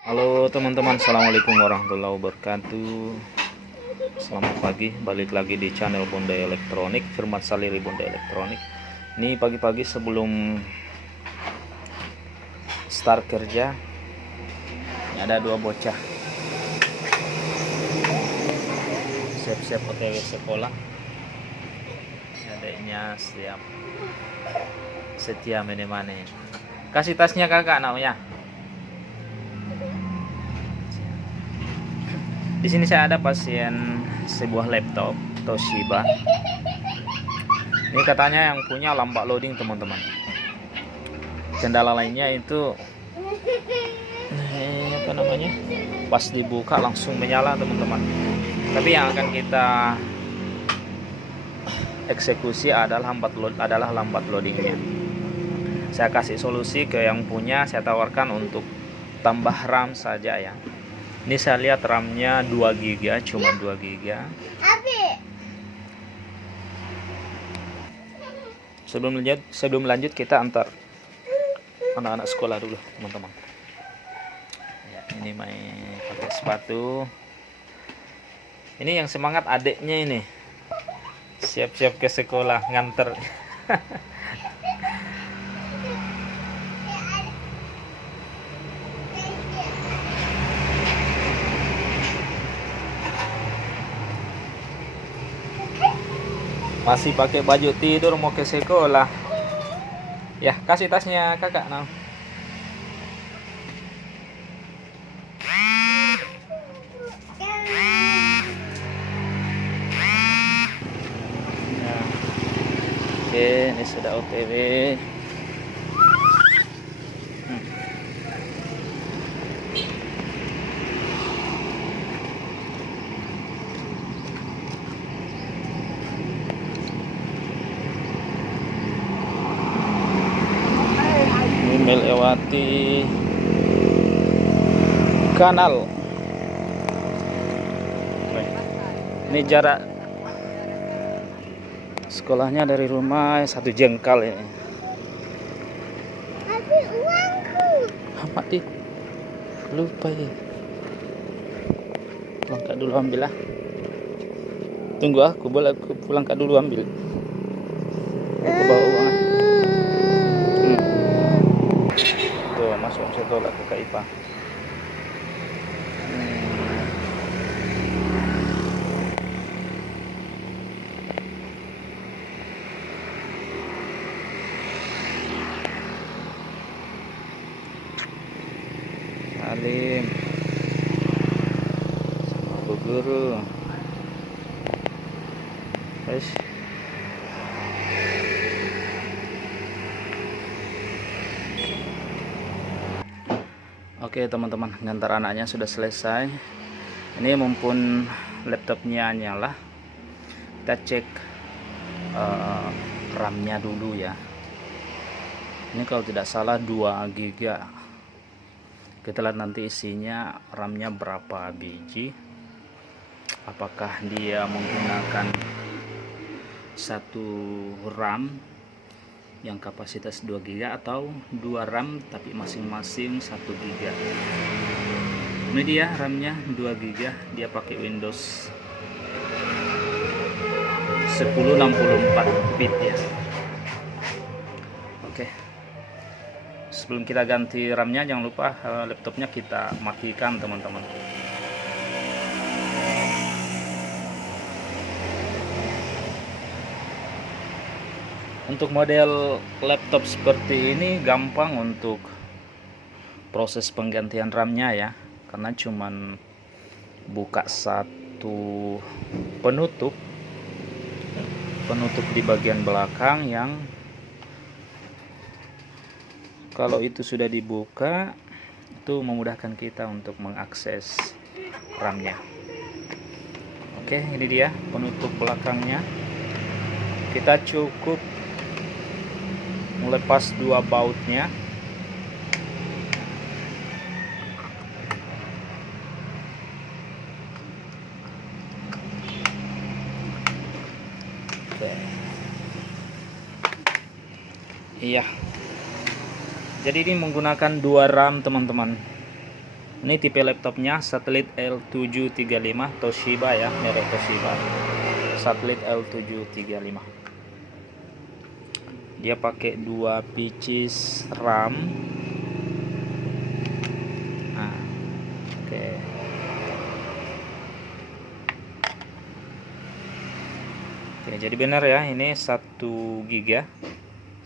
Halo teman-teman, assalamualaikum warahmatullahi wabarakatuh. Selamat pagi, balik lagi di channel Bonda Elektronik, Firman Saliri Bonda Elektronik. Ini pagi-pagi sebelum start kerja, ini ada dua bocah siap-siap OTW sekolah. Adiknya siap setia menemani. Kasih tasnya kakak namanya. Di sini saya ada pasien sebuah laptop Toshiba. Ini katanya yang punya lambat loading teman-teman. Kendala lainnya itu apa namanya? Pas dibuka langsung menyala teman-teman. Tapi yang akan kita eksekusi adalah lambat loadingnya. Saya kasih solusi ke yang punya, saya tawarkan untuk tambah RAM saja ya. Ini saya lihat RAM-nya 2 GB, cuma 2 GB. Sebelum lanjut kita antar anak-anak sekolah dulu, teman-teman. Ya, ini main pakai sepatu. Ini yang semangat adiknya ini. Siap-siap ke sekolah nganter. Masih pakai baju tidur mau ke sekolah. Ya, kasih tasnya kakak nah. Ya. Oke, ini sudah OTW. Melewati kanal. Ini jarak sekolahnya dari rumah 1 jengkal ini. Tapi uangku. Amat di lupa ya. Pulang kak dulu ambil lah. Tunggu aku pulang kak dulu ambil. Aku bawa uang. Tuh masuk sekolah ke KIPA. Alim sama Bu Guru. Guys. Oke teman-teman, ngantar anaknya sudah selesai. Ini mumpun laptopnya nyala, kita cek RAM-nya dulu ya. Ini kalau tidak salah 2 GB. Kita lihat nanti isinya RAM-nya berapa biji. Apakah dia menggunakan satu RAM yang kapasitas 2 GB atau 2 RAM tapi masing-masing 1 GB. Ini dia RAM-nya 2 GB, dia pakai Windows 1064 bit ya. Oke. Sebelum kita ganti RAM-nya jangan lupa laptopnya kita matikan teman-teman. Untuk model laptop seperti ini gampang untuk proses penggantian RAM-nya ya, karena cuman buka satu penutup di bagian belakang yang kalau itu sudah dibuka itu memudahkan kita untuk mengakses RAM-nya. Oke, ini dia penutup belakangnya. Kita cukup melepas 2 bautnya. Oke. Iya. Jadi ini menggunakan 2 RAM teman-teman. Ini tipe laptopnya satelit L735 Toshiba ya, merek Toshiba. Satelit L735. Dia pakai 2 pieces RAM. Nah, oke. Oke, jadi benar ya, ini 1 GB,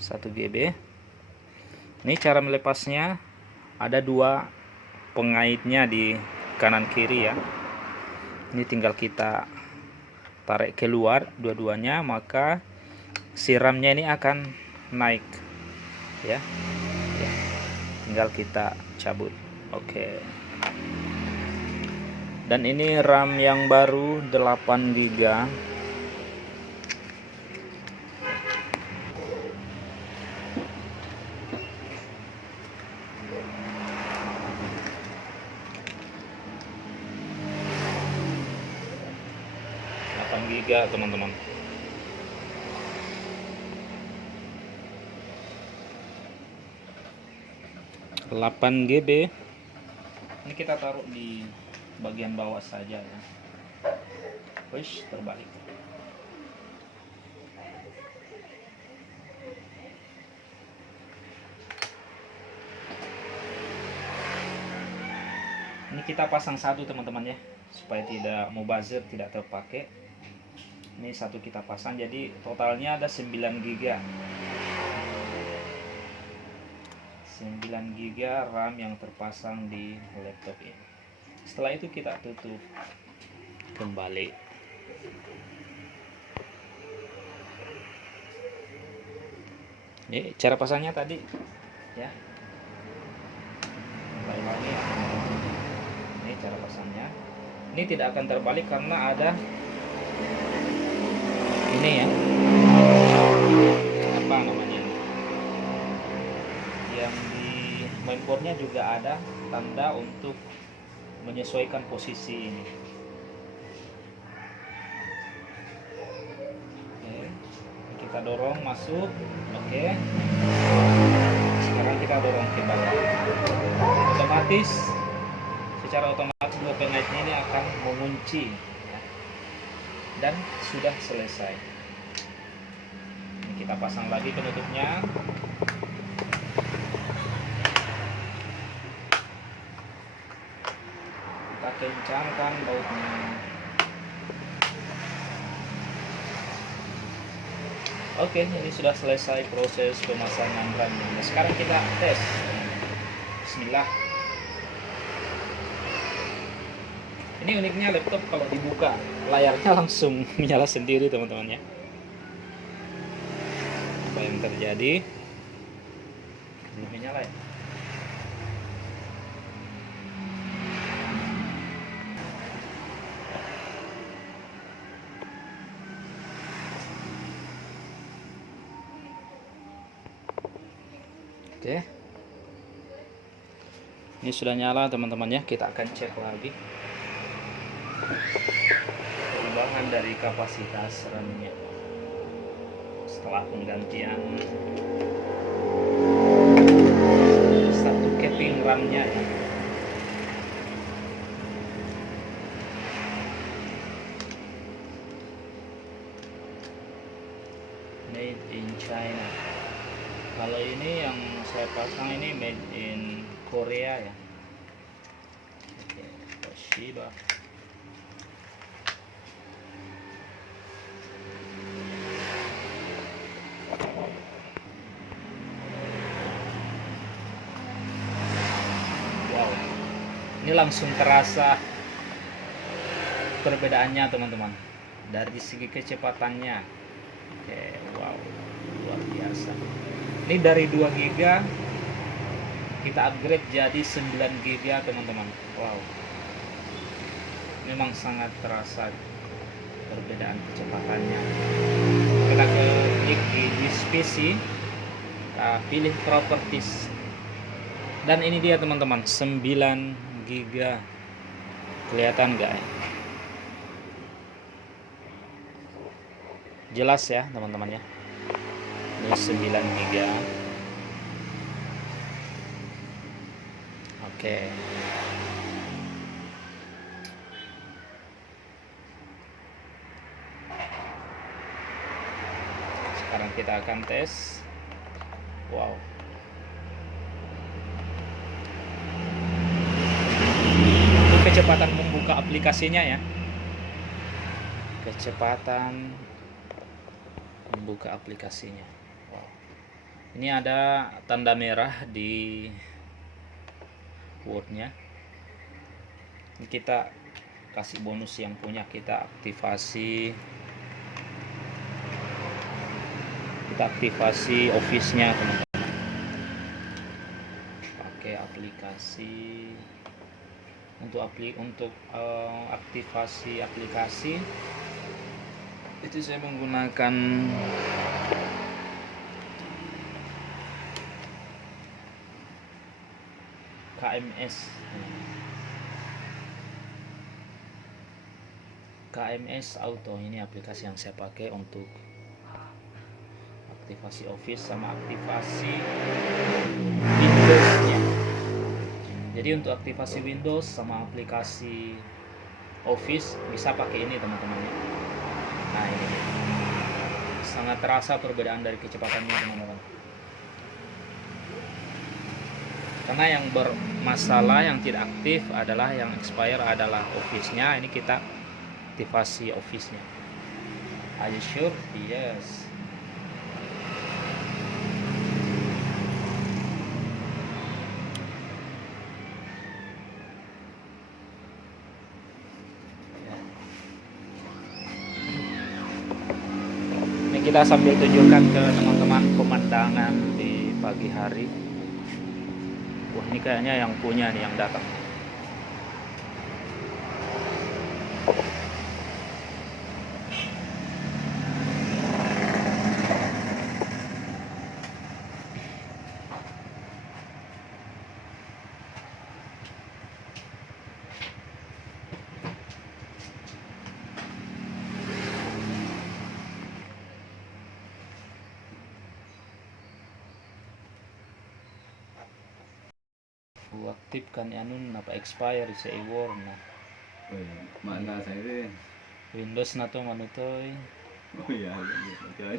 1 GB. Ini cara melepasnya, ada 2 pengaitnya di kanan kiri ya. Ini tinggal kita tarik keluar dua-duanya, maka si RAM-nya ini akan naik ya. Tinggal kita cabut. Oke. Dan ini RAM yang baru 8 GB. Giga teman-teman. GB. Ini kita taruh di bagian bawah saja ya. Push terbalik. Ini kita pasang satu teman-teman ya, supaya tidak mubazir, tidak terpakai. Ini satu kita pasang, jadi totalnya ada 9 GB. 9 GB RAM yang terpasang di laptop ini. Setelah itu kita tutup kembali. Ini cara pasangnya tadi ya. Kembali lagi. Ini cara pasangnya. Ini tidak akan terbalik karena ada ini ya, apa namanya, yang di mainboardnya juga ada tanda untuk menyesuaikan posisi ini. Oke, kita dorong masuk. Oke, sekarang kita dorong ke bawah. Otomatis, secara otomatis 2 pengaitnya ini akan mengunci dan sudah selesai. Ini kita pasang lagi penutupnya. Kita kencangkan bautnya. Oke, ini sudah selesai proses pemasangan RAM-nya. Nah, sekarang kita tes. Bismillah. Ini uniknya laptop kalau dibuka layarnya langsung menyala sendiri teman-teman ya. Apa yang terjadi? Belum menyala ya. Oke. Ini sudah nyala teman-teman ya. Kita akan cek lagi perubahan dari kapasitas RAM-nya setelah penggantian satu keping RAM-nya ya. Made in China. Kalau ini yang saya pasang ini made in Korea ya. Oke, Toshiba. Wow, ini langsung terasa perbedaannya teman-teman, dari segi kecepatannya. Oke, wow, luar biasa. Ini dari 2 GB kita upgrade jadi 9 GB teman-teman. Wow, memang sangat terasa perbedaan kecepatannya. Kita klik di this PC, kita pilih properties, dan ini dia teman-teman, 9 GB. Kelihatan nggak ya? Jelas ya teman-teman ya. Ini 9 GB. Oke. kita akan tes. Wow, untuk kecepatan membuka aplikasinya ya, kecepatan membuka aplikasinya. Wow, ini ada tanda merah di wordnya. Ini kita kasih bonus yang punya, kita aktifasi office-nya teman-teman. Pakai aplikasi untuk aktivasi aplikasi itu saya menggunakan KMS Auto. Ini aplikasi yang saya pakai untuk aktivasi Office sama aktivasi Windows-nya. Jadi untuk aktivasi Windows sama aplikasi Office bisa pakai ini teman-teman ya. Nah, ini sangat terasa perbedaan dari kecepatannya teman-teman. Karena yang bermasalah, yang tidak aktif adalah yang expire adalah Office-nya. Ini kita aktivasi Office-nya. Are you sure? Yes. Ini kita sambil tunjukkan ke teman-teman pemandangan di pagi hari. Wah, ini kayaknya yang punya nih yang datang. Aktifkan anun apa expire sa iwar na. Mana saya deh. Windows na to manutoy. Oh iya, iya.